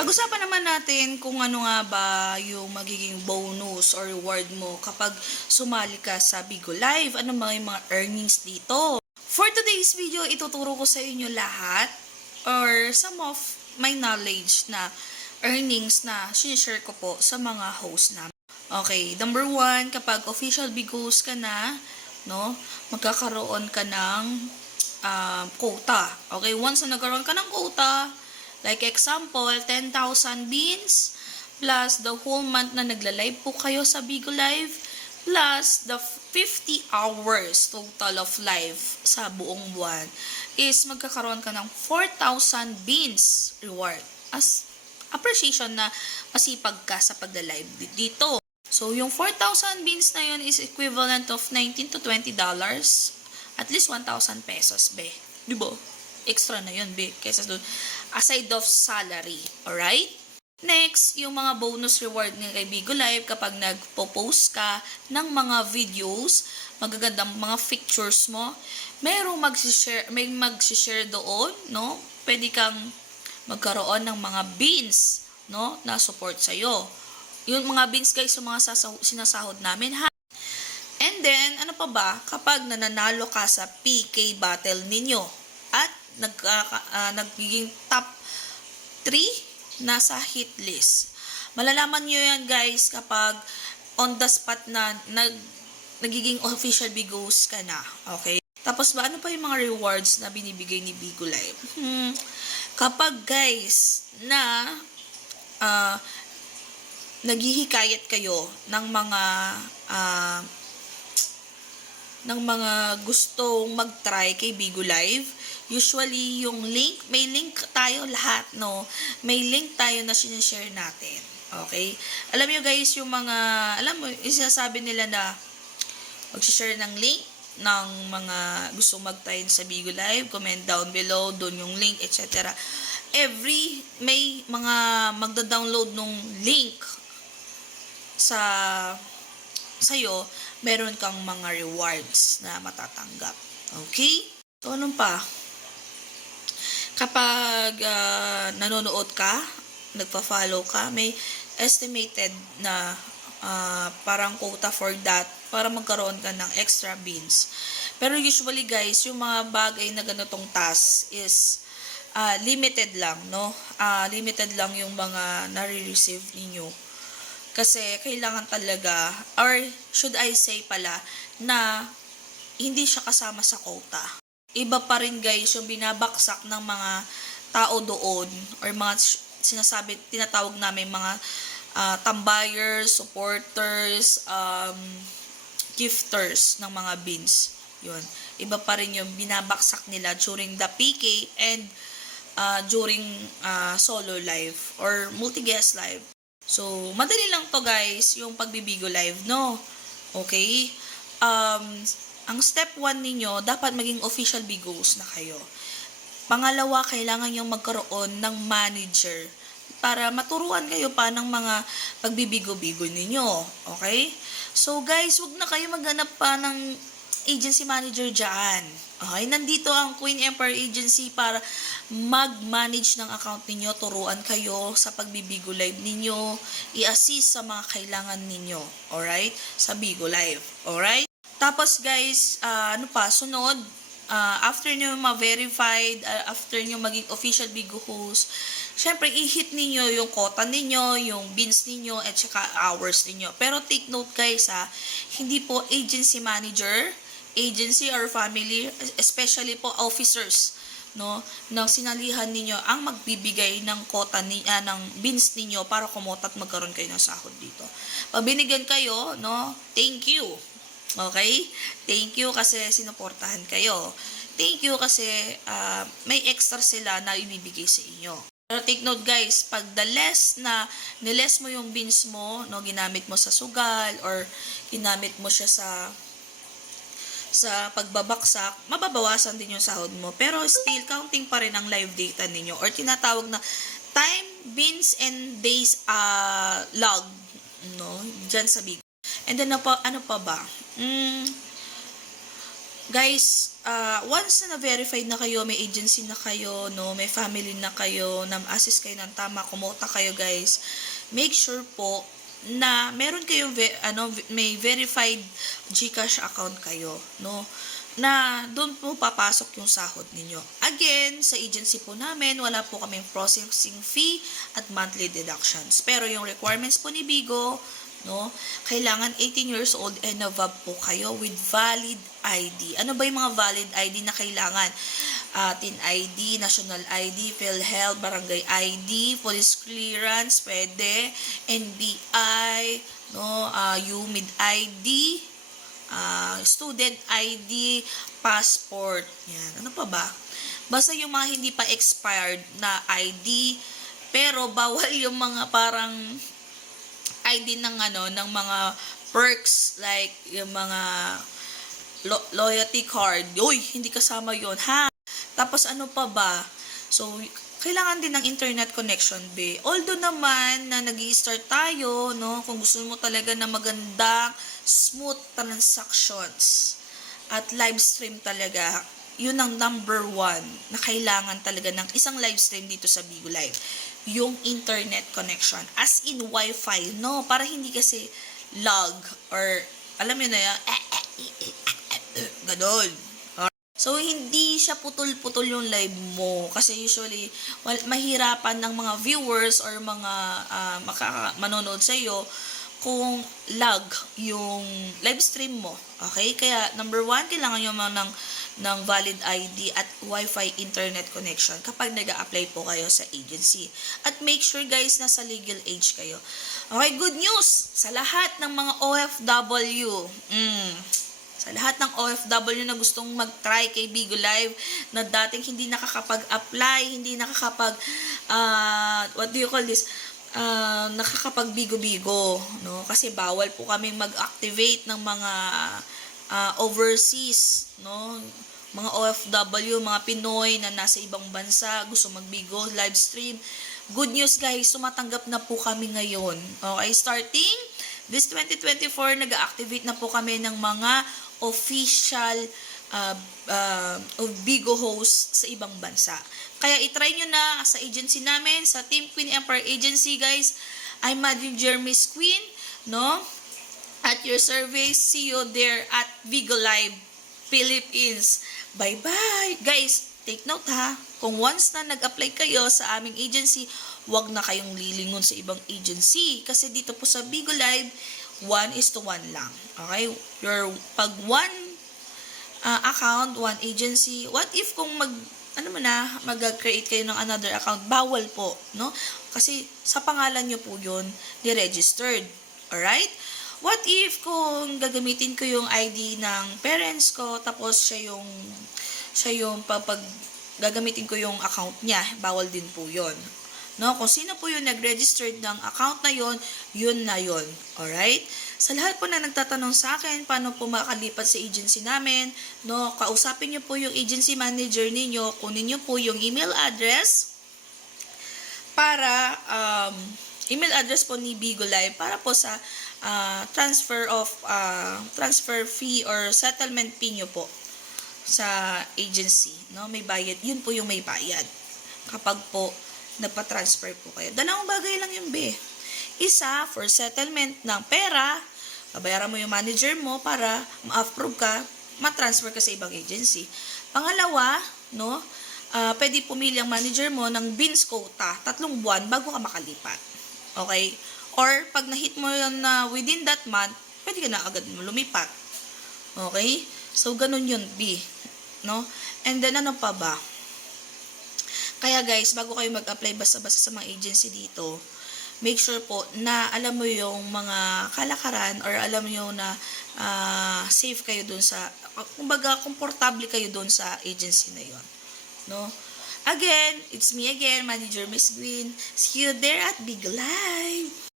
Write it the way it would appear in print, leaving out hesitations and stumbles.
Pag-usapan naman natin kung ano nga ba yung magiging bonus or reward mo kapag sumali ka sa Bigo Live. Ano mga yung mga earnings dito? For today's video, ituturo ko sa inyo lahat or some of my knowledge na earnings na sinishare ko po sa mga host namin. Okay, number one, kapag official Bigos ka na, no, magkakaroon ka ng quota. Okay, once na nagkaroon ka ng quota, like example, 10,000 beans plus the whole month na nagla-live po kayo sa Bigo Live plus the 50 hours total of live sa buong buwan is magkakaroon ka ng 4,000 beans reward as appreciation na masipag ka sa pagla-live dito. So, yung 4,000 beans na yun is equivalent of $19 to $20. At least 1,000 pesos, be. Diba? Extra na yun, be. Kesa doon, aside of salary. Alright? Next, yung mga bonus reward ng kay Bigo Live kapag nagpo-post ka ng mga videos, magagandang mga pictures mo, may mag-share doon, no? Pwede kang magkaroon ng mga beans, no? Na support sa'yo. Yung mga beans, guys, yung mga sinasahod namin, ha? And then, ano pa ba? Kapag nananalo ka sa PK battle ninyo at nagiging top 3 nasa hit list. Malalaman nyo yan, guys, kapag on the spot na nagiging official Bigos ka na. Okay? Tapos ba, ano pa yung mga rewards na binibigay ni Bigo Live? Kapag, guys, na naghihikayat kayo ng mga gustong mag-try kay Bigo Live, usually yung link, may link tayo lahat, no? May link tayo na sinishare natin. Okay? Alam nyo, guys, yung mga, isasabi nila na mag-share ng link ng mga gustong mag-try sa Bigo Live, comment down below, doon yung link, etc. May mga magda-download nung link sa'yo, meron kang mga rewards na matatanggap. Okay? So, anong pa? Kapag nanonood ka, nagpa-follow ka, may estimated na parang quota for that para magkaroon ka ng extra beans. Pero usually, guys, yung mga bagay na ganitong task is limited lang, no? Limited lang yung mga nare-receive ninyo. Kasi kailangan talaga, or should I say pala, na hindi siya kasama sa quota. Iba pa rin, guys, yung binabaksak ng mga tao doon or mga tinatawag namin mga tambayers, supporters, gifters ng mga beans. Yun. Iba pa rin yung binabaksak nila during the PK and during solo live or multi-guest live. So, madali lang to, guys, yung pagbibigo live, no? Okay? Ang step 1 ninyo, dapat maging official Bigos na kayo. Pangalawa, kailangan yung magkaroon ng manager para maturuan kayo pa ng mga pagbibigo-bigo ninyo. Okay? So, guys, wag na kayo maghanap pa ng agency manager dyan. Okay, nandito ang Queen Empire Agency para mag-manage ng account ninyo, turuan kayo sa pagbibigo live ninyo, i-assist sa mga kailangan ninyo, alright? Sa Bigo Live, alright? Tapos, guys, sunod, after nyo ma-verified, after nyo maging official Bigo host, syempre, i-hit ninyo yung quota ninyo, yung beans ninyo, at saka hours ninyo. Pero take note, guys, hindi po agency manager, agency or family, especially po officers, no, ng sinalihan ninyo ang magbibigay ng quota ng beans ninyo para kumota at magkaroon kayo ng sahod dito. Pag binigyan kayo, no, thank you. Okay? Thank you kasi sinuportahan kayo. Thank you kasi may extra sila na ibibigay sa inyo. Pero take note, guys, pag niles mo yung beans mo, no, ginamit mo sa sugal or ginamit mo siya sa pagbabaksak, mababawasan din yung sahod mo. Pero still, counting pa rin ang live data ninyo or tinatawag na time, beans, and days log, no, dyan sa Bigo. And then, ano pa ba? Guys, once na verified na kayo, may agency na kayo, no, may family na kayo, na-assist kayo ng tama, kumota kayo guys, make sure po na meron kayong may verified GCash account kayo, no, na doon po papasok yung sahod ninyo. Again, sa agency po namin, wala po kaming processing fee at monthly deductions. Pero yung requirements po ni Bigo, no, kailangan 18 years old and above po kayo with valid ID. Ano ba yung mga valid ID na kailangan? TIN ID, National ID, PhilHealth, Barangay ID, Police Clearance, pwede, NBI, no, UMID ID, Student ID, Passport. Yan. Ano pa ba? Basta yung mga hindi pa expired na ID, pero bawal yung mga parang ID ng ng mga perks, like yung mga loyalty card. Uy, hindi kasama yon ha. Tapos ano pa ba? So, kailangan din ng internet connection, be. Although naman na nag-i-start tayo, no, kung gusto mo talaga na magandang smooth transactions at live stream talaga, yun ang number one na kailangan talaga ng isang live stream dito sa Bigo Live. Yung internet connection. As in Wi-Fi, no? Para hindi kasi lag or alam mo na yan, ganun. So, hindi siya putol-putol yung live mo. Kasi usually, mahirapan ng mga viewers or mga manonood sa iyo kung lag yung live stream mo. Okay? Kaya, number one, kailangan nyo ng valid ID at Wi-Fi internet connection kapag nag-a-apply po kayo sa agency. At make sure guys, nasa legal age kayo. Okay, good news sa lahat ng mga OFW. Sa lahat ng OFW na gustong mag-try kay Bigo Live, na dating hindi nakakapag-apply, hindi what do you call this? Nakakapag bigo-bigo, no? Kasi bawal po kaming mag-activate ng mga overseas, no? Mga OFW, mga Pinoy na nasa ibang bansa, gusto magbigo, live stream. Good news guys, tumatanggap na po kami ngayon. Okay, starting this 2024, nag-activate na po kami ng mga official of Bigo host sa ibang bansa. Kaya itry nyo na sa agency namin, sa Team Queen Empire Agency guys. I'm Manager Miss Queen, no? At your service, see you there at Bigo Live Philippines. Bye-bye! Guys, take note ha, kung once na nag-apply kayo sa aming agency, wag na kayong lilingon sa ibang agency. Kasi dito po sa Bigo Live, 1:1 lang. Okay? Pag one account, one agency, what if kung mag-create kayo ng another account, bawal po, no? Kasi sa pangalan nyo po yun, di-registered. Alright? What if kung gagamitin ko yung ID ng parents ko, tapos siya yung pag gagamitin ko yung account niya, bawal din po yun. No, kung sino po yung nag-registered ng account na yon, yun na yon. Alright? Sa lahat po na nagtatanong sa akin, paano po makalipat sa agency namin, no, kausapin niyo po yung agency manager ninyo, kunin niyo po yung email address para, email address po ni Bigo Live para po sa transfer fee or settlement fee niyo po sa agency, no, may bayad, yun po yung may bayad kapag po nagpa-transfer po kayo. Dalawang bagay lang yung be. Isa, for settlement ng pera, babayaran mo yung manager mo para ma-approve ka, ma-transfer ka sa ibang agency. Pangalawa, no, pwede pumili ang manager mo ng beans quota, 3 buwan bago ka makalipat. Okay? Or, pag na-hit mo yun na within that month, pwede ka na agad mo lumipat. Okay? So, ganun yun, B. No? And then, ano pa ba? Kaya guys, bago kayo mag-apply basta-basta sa mga agency dito, make sure po na alam mo yung mga kalakaran or alam mo na safe kayo dun sa, kumbaga, komportable kayo dun sa agency na yon, no? Again, it's me again, Manager Miss Green. See you there at Bigo Live!